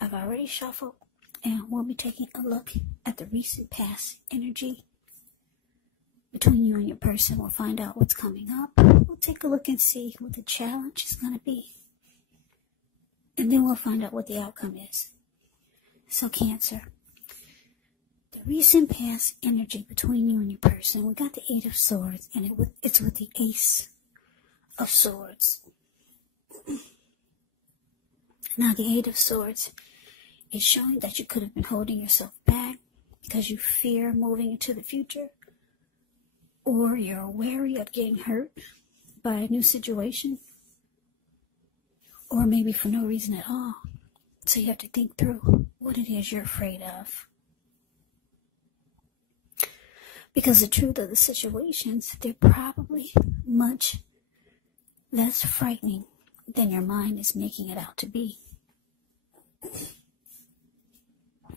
I've already shuffled, and we'll be taking a look at the recent past energy between you and your person. We'll find out what's coming up. We'll take a look and see what the challenge is going to be. And then we'll find out what the outcome is. So Cancer, the recent past energy between you and your person, we got the Eight of Swords, and it's with the Ace of Swords. Now the Eight of Swords is showing that you could have been holding yourself back because you fear moving into the future, or you're wary of getting hurt by a new situation, or maybe for no reason at all. So you have to think through what it is you're afraid of. Because the truth of the situations, they're probably much less frightening than your mind is making it out to be.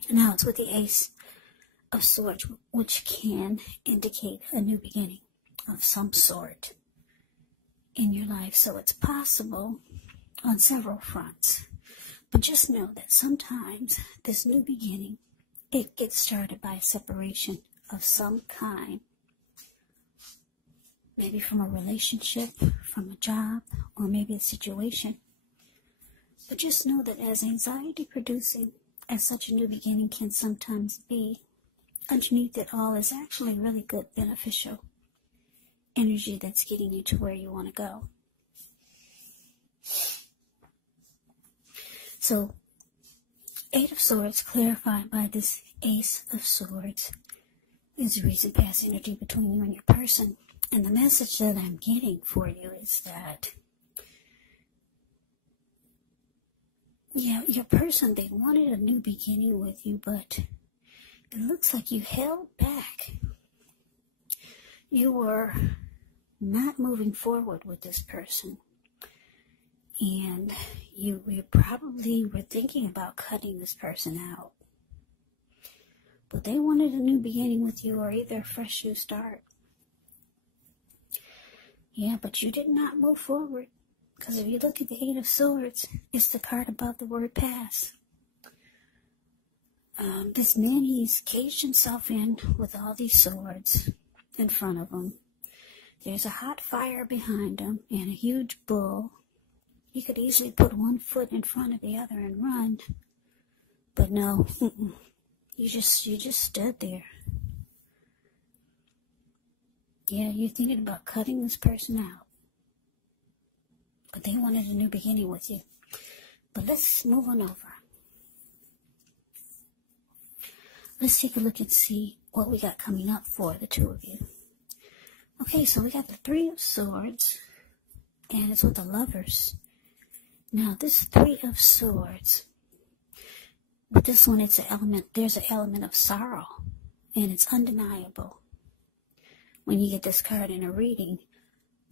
Now it's with the Ace of Swords, which can indicate a new beginning of some sort in your life. So it's possible on several fronts. But just know that sometimes this new beginning, it gets started by a separation of some kind. Maybe from a relationship, from a job, or maybe a situation. But just know that as anxiety producing as such a new beginning can sometimes be, underneath it all is actually really good, beneficial energy that's getting you to where you want to go. So, Eight of Swords, clarified by this Ace of Swords, is the recent past energy between you and your person. And the message that I'm getting for you is that, yeah, your person, they wanted a new beginning with you, but it looks like you held back. You were not moving forward with this person. And you probably were thinking about cutting this person out. But they wanted a new beginning with you, or either a fresh new start. Yeah, but you did not move forward. Because if you look at the Eight of Swords, it's the card above the word pass. This man, he's caged himself in with all these swords in front of him. There's a hot fire behind him and a huge bull. He could easily put one foot in front of the other and run. But no, you just stood there. Yeah, you're thinking about cutting this person out. But they wanted a new beginning with you. But let's move on over. Let's take a look and see what we got coming up for the two of you. Okay, so we got the Three of Swords, and it's with the Lovers. Now, this Three of Swords, with this one, there's an element of sorrow, and it's undeniable when you get this card in a reading.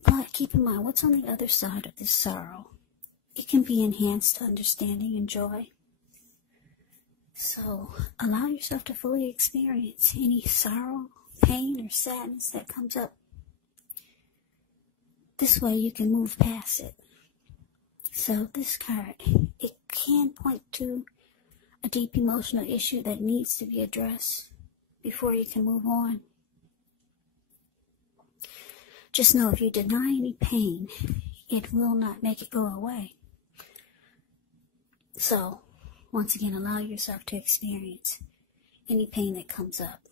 But keep in mind, what's on the other side of this sorrow? It can be enhanced understanding and joy. So, allow yourself to fully experience any sorrow, pain, or sadness that comes up. This way you can move past it. So, this card, it can point to a deep emotional issue that needs to be addressed before you can move on. Just know if you deny any pain, it will not make it go away. So, once again, allow yourself to experience any pain that comes up,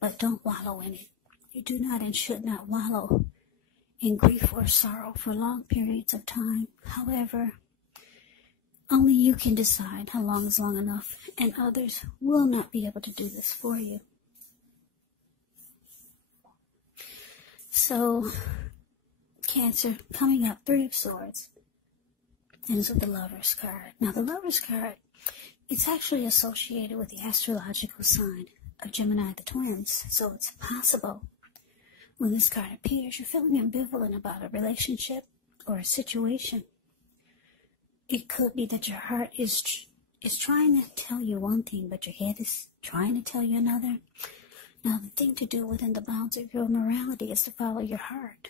but don't wallow in it. You do not and should not wallow in grief or sorrow for long periods of time. However, only you can decide how long is long enough, and others will not be able to do this for you. So, Cancer, coming up, Three of Swords, ends with the Lover's card. Now, the Lover's card, it's actually associated with the astrological sign of Gemini, the twins. So it's possible when this card appears, you're feeling ambivalent about a relationship or a situation. It could be that your heart is trying to tell you one thing, but your head is trying to tell you another. Now, the thing to do within the bounds of your morality is to follow your heart.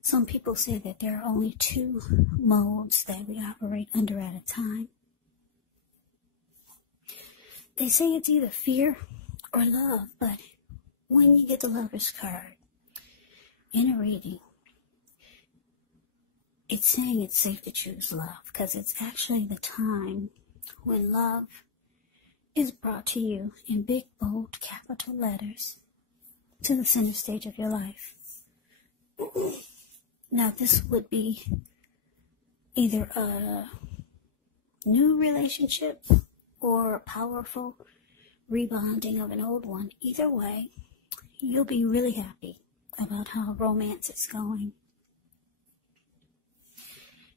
Some people say that there are only two modes that we operate under at a time. they say it's either fear or love, but when you get the Lover's card in a reading, it's saying it's safe to choose love, because it's actually the time when love is brought to you in big, bold, capital letters to the center stage of your life. Now, this would be either a new relationship or a powerful rebonding of an old one. Either way, you'll be really happy about how romance is going.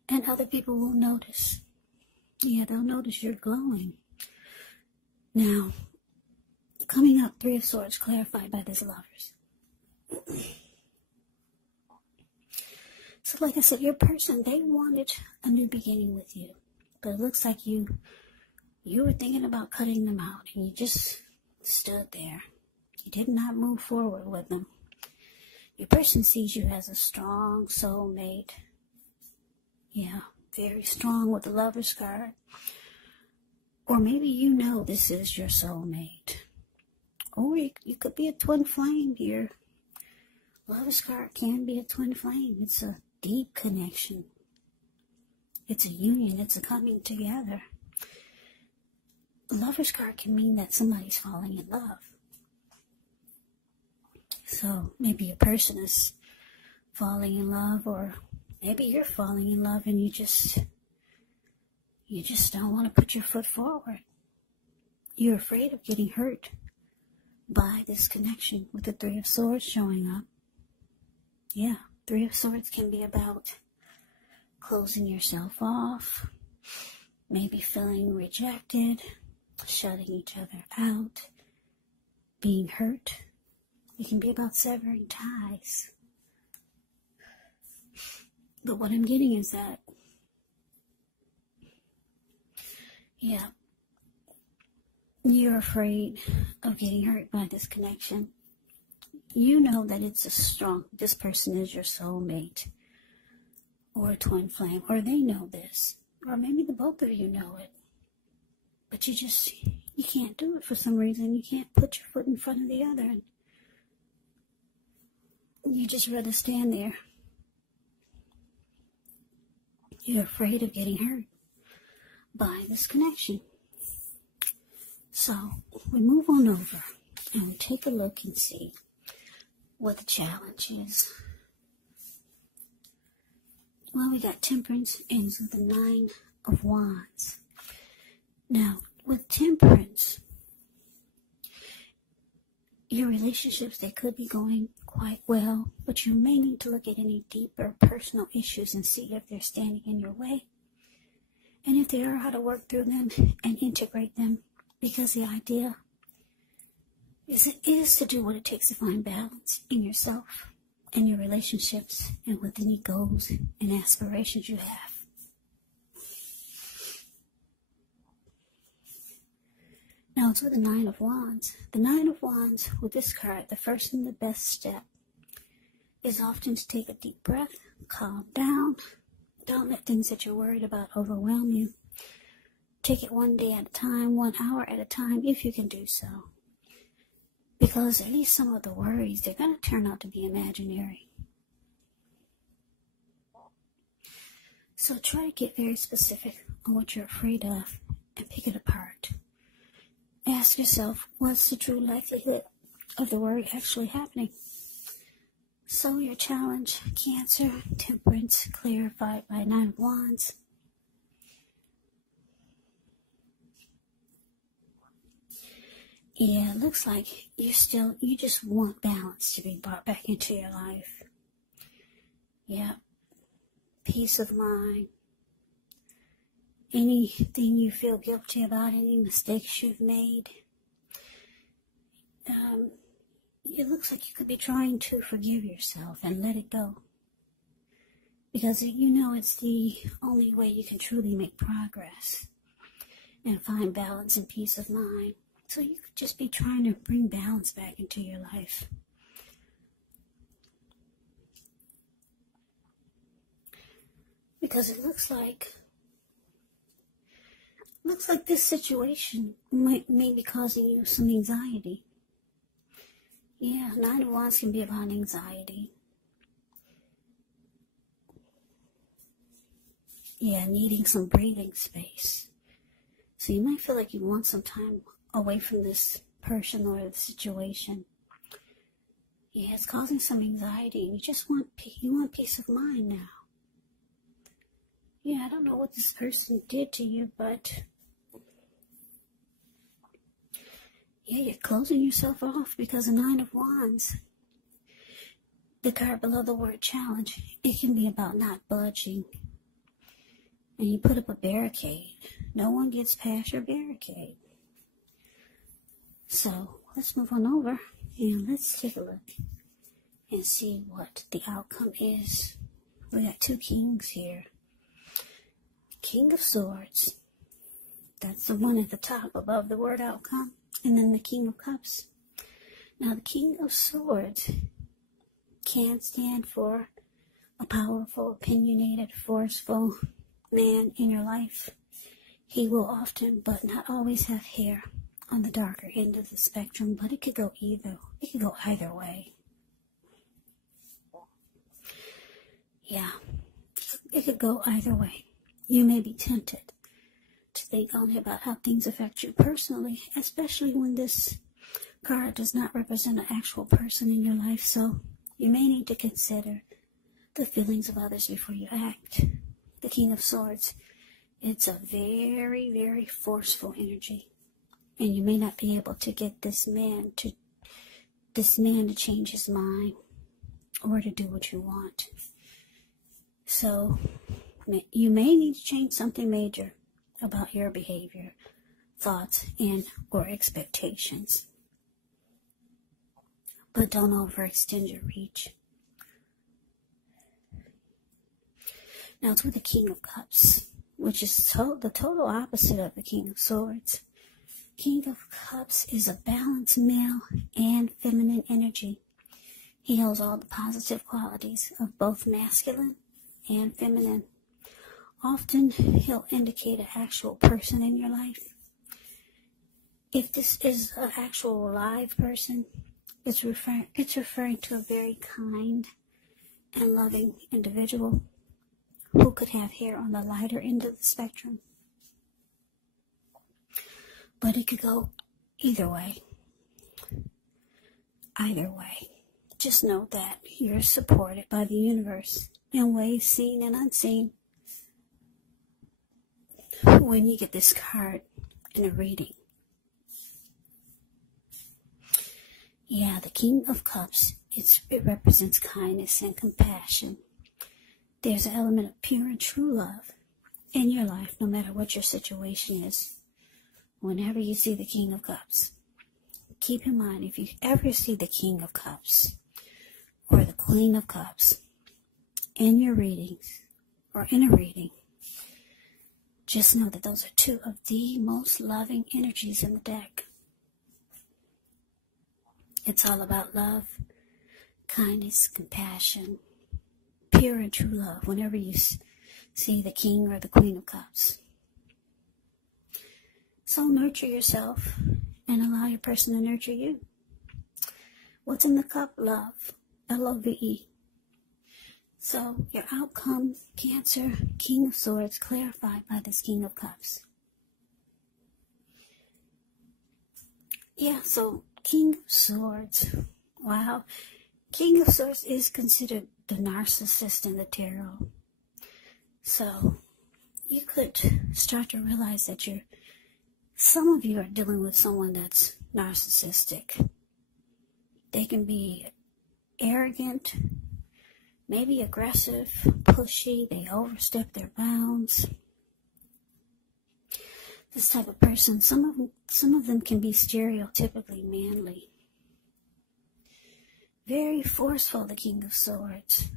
And other people will notice. Yeah, they'll notice you're glowing. Now, coming up, Three of Swords clarified by this Lovers. So like I said, your person, they wanted a new beginning with you. But it looks like you were thinking about cutting them out, and you just stood there. You did not move forward with them. Your person sees you as a strong soulmate. Yeah, very strong with the Lover's card. Or maybe you know this is your soulmate. Or you could be a twin flame here. Lover's card can be a twin flame. It's a deep connection. It's a union. It's a coming together. Lover's card can mean that somebody's falling in love. So maybe a person is falling in love, or maybe you're falling in love and you just don't want to put your foot forward. You're afraid of getting hurt by this connection with the Three of Swords showing up. Yeah, Three of Swords can be about closing yourself off, maybe feeling rejected, shutting each other out, being hurt. It can be about severing ties. But what I'm getting is that, yeah, you're afraid of getting hurt by this connection. You know that this person is your soulmate, or a twin flame, or they know this, or maybe the both of you know it. But you can't do it for some reason. You can't put your foot in front of the other. And you just rather stand there. You're afraid of getting hurt by this connection. So we move on over and we take a look and see what the challenge is. Well, we got Temperance ends with the Nine of Wands. Now, with Temperance, your relationships, they could be going quite well, but you may need to look at any deeper personal issues and see if they're standing in your way. And if they are, how to work through them and integrate them. Because the idea is to do what it takes to find balance in yourself and your relationships and with any goals and aspirations you have. Now it's with the Nine of Wands. The Nine of Wands, with this card, the first and the best step is often to take a deep breath, calm down. Don't let things that you're worried about overwhelm you. Take it one day at a time, 1 hour at a time, if you can do so. Because at least some of the worries, they're going to turn out to be imaginary. So try to get very specific on what you're afraid of and pick it apart. Ask yourself, what's the true likelihood of the worry actually happening? So your challenge, Cancer, Temperance, clarified by Nine of Wands. Yeah, it looks like you just want balance to be brought back into your life. Yeah, peace of mind. Anything you feel guilty about, any mistakes you've made. It looks like you could be trying to forgive yourself and let it go. Because you know it's the only way you can truly make progress and find balance and peace of mind. So you could just be trying to bring balance back into your life. Because it looks like looks like this situation may be causing you some anxiety. Yeah, 9 of Wands can be about anxiety. Yeah, needing some breathing space. So you might feel like you want some time away from this person or the situation. Yeah, it's causing some anxiety, and you just want peace of mind now. Yeah, I don't know what this person did to you, but yeah, you're closing yourself off because of 9 of Wands. The card below the word challenge, it can be about not budging. And you put up a barricade. No one gets past your barricade. So let's move on over and let's take a look and see what the outcome is. We got 2 kings here. King of Swords. That's the one at the top above the word outcome. And then the King of Cups. Now the King of Swords can stand for a powerful, opinionated, forceful man in your life. He will often, but not always, have hair on the darker end of the spectrum, but it could go either way. Yeah, it could go either way. You may be tempted to think only about how things affect you personally, especially when this card does not represent an actual person in your life, so you may need to consider the feelings of others before you act. The King of Swords, it's a very, very forceful energy, and you may not be able to get this man to change his mind or to do what you want. So you may need to change something major about your behavior, thoughts, and or expectations. But don't overextend your reach. Now it's with the King of Cups, which is the total opposite of the King of Swords. King of Cups is a balanced male and feminine energy. He holds all the positive qualities of both masculine and feminine. Often he'll indicate an actual person in your life. If this is an actual live person, it's referring to a very kind and loving individual who could have hair on the lighter end of the spectrum. But it could go either way. Either way. Just know that you're supported by the universe in ways seen and unseen when you get this card in a reading. Yeah, the King of Cups, it represents kindness and compassion. There's an element of pure and true love in your life, no matter what your situation is. Whenever you see the King of Cups, keep in mind, if you ever see the King of Cups or the Queen of Cups in your readings or in a reading, just know that those are 2 of the most loving energies in the deck. It's all about love, kindness, compassion, pure and true love whenever you see the King or the Queen of Cups. So nurture yourself and allow your person to nurture you. What's in the cup? Love. L-O-V-E. So your outcome, Cancer, King of Swords, clarified by this King of Cups. Yeah, so King of Swords. Wow. King of Swords is considered the narcissist in the tarot. So you could start to realize that some of you are dealing with someone that's narcissistic. They can be arrogant, maybe aggressive, pushy, they overstep their bounds. This type of person, some of them can be stereotypically manly. Very forceful, the King of Swords.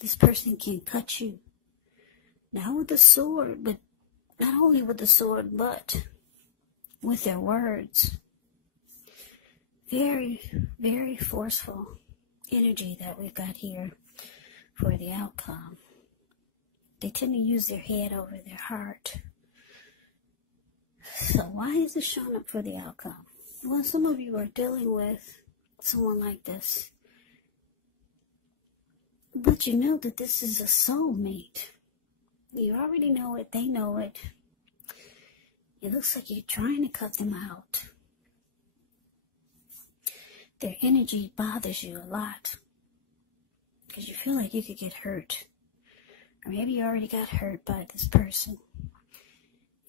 This person can cut you. Not with the sword, but not only with the sword, but with their words. Very, very forceful energy that we've got here for the outcome. They tend to use their head over their heart. why is this showing up for the outcome? Well, some of you are dealing with someone like this. But you know that this is a soulmate. You already know it. They know it. It looks like you're trying to cut them out. Their energy bothers you a lot. Because you feel like you could get hurt. Or maybe you already got hurt by this person.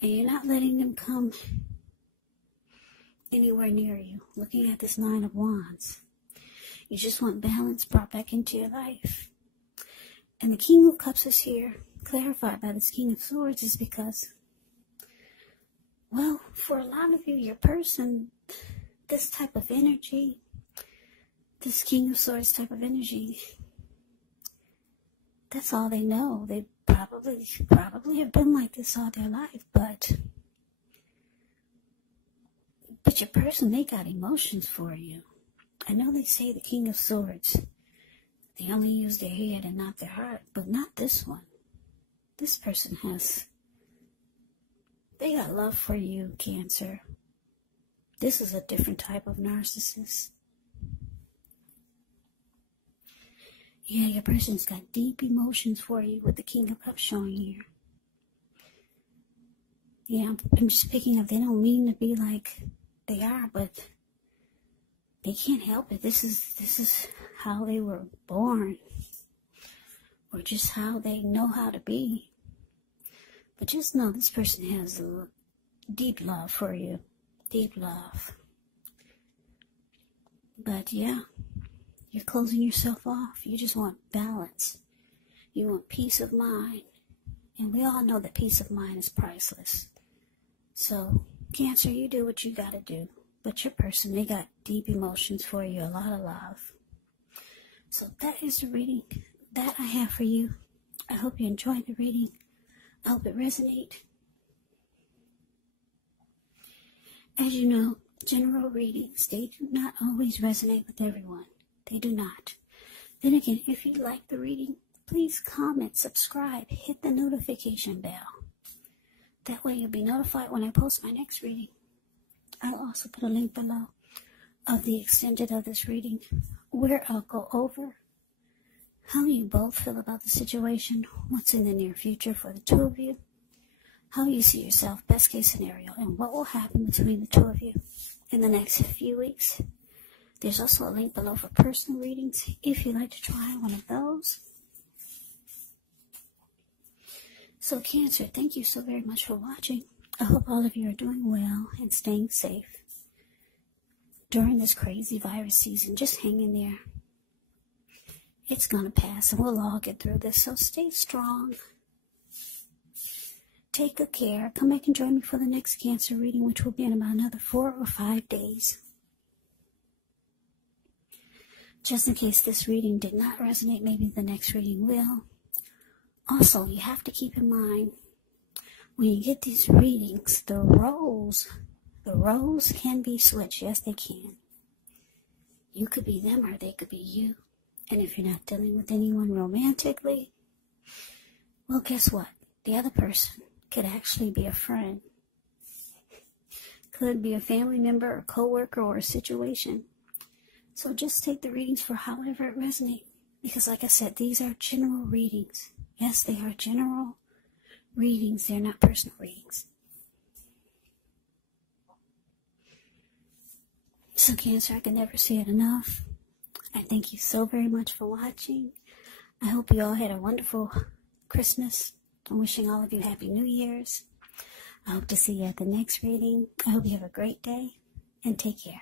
And you're not letting them come anywhere near you. Looking at this Nine of Wands. You just want balance brought back into your life. And the King of Cups is here, clarified by this King of Swords, is because, well, for a lot of you, your person, this type of energy, this King of Swords type of energy, that's all they know. They probably have been like this all their life, but your person, they got emotions for you. I know they say the King of Swords, they only use their head and not their heart, but not this one. This person they got love for you, Cancer. This is a different type of narcissist. Yeah, your person's got deep emotions for you with the King of Cups showing here. Yeah, I'm just picking up, they don't mean to be like they are, but they can't help it. This is how they were born, or just how they know how to be. But just know this person has a deep love for you, deep love. But yeah, you're closing yourself off. You just want balance. You want peace of mind, and we all know that peace of mind is priceless. So Cancer, you do what you gotta do. But your person, they got deep emotions for you, a lot of love. So that is the reading that I have for you. I hope you enjoyed the reading. I hope it resonates. As you know, general readings, they do not always resonate with everyone. They do not. Then again, if you like the reading, please comment, subscribe, hit the notification bell. That way you'll be notified when I post my next reading. I'll also put a link below of the extended of this reading, where I'll go over how you both feel about the situation, what's in the near future for the two of you, how you see yourself, best case scenario, and what will happen between the two of you in the next few weeks. There's also a link below for personal readings if you'd like to try one of those. So Cancer, thank you so very much for watching. I hope all of you are doing well and staying safe during this crazy virus season. Just hang in there. It's going to pass and we'll all get through this. So stay strong. Take good care. Come back and join me for the next Cancer reading, which will be in about another 4 or 5 days. Just in case this reading did not resonate, maybe the next reading will. Also, you have to keep in mind, when you get these readings, the roles can be switched. Yes, they can. You could be them or they could be you. And if you're not dealing with anyone romantically, well, guess what? The other person could actually be a friend. Could be a family member, a coworker, or a situation. So just take the readings for however it resonates. Because like I said, these are general readings. Yes, they are general readings. They're not personal readings. So Cancer, I can never say it enough. I thank you so very much for watching. I hope you all had a wonderful Christmas. I'm wishing all of you Happy New Year's. I hope to see you at the next reading. I hope you have a great day and take care.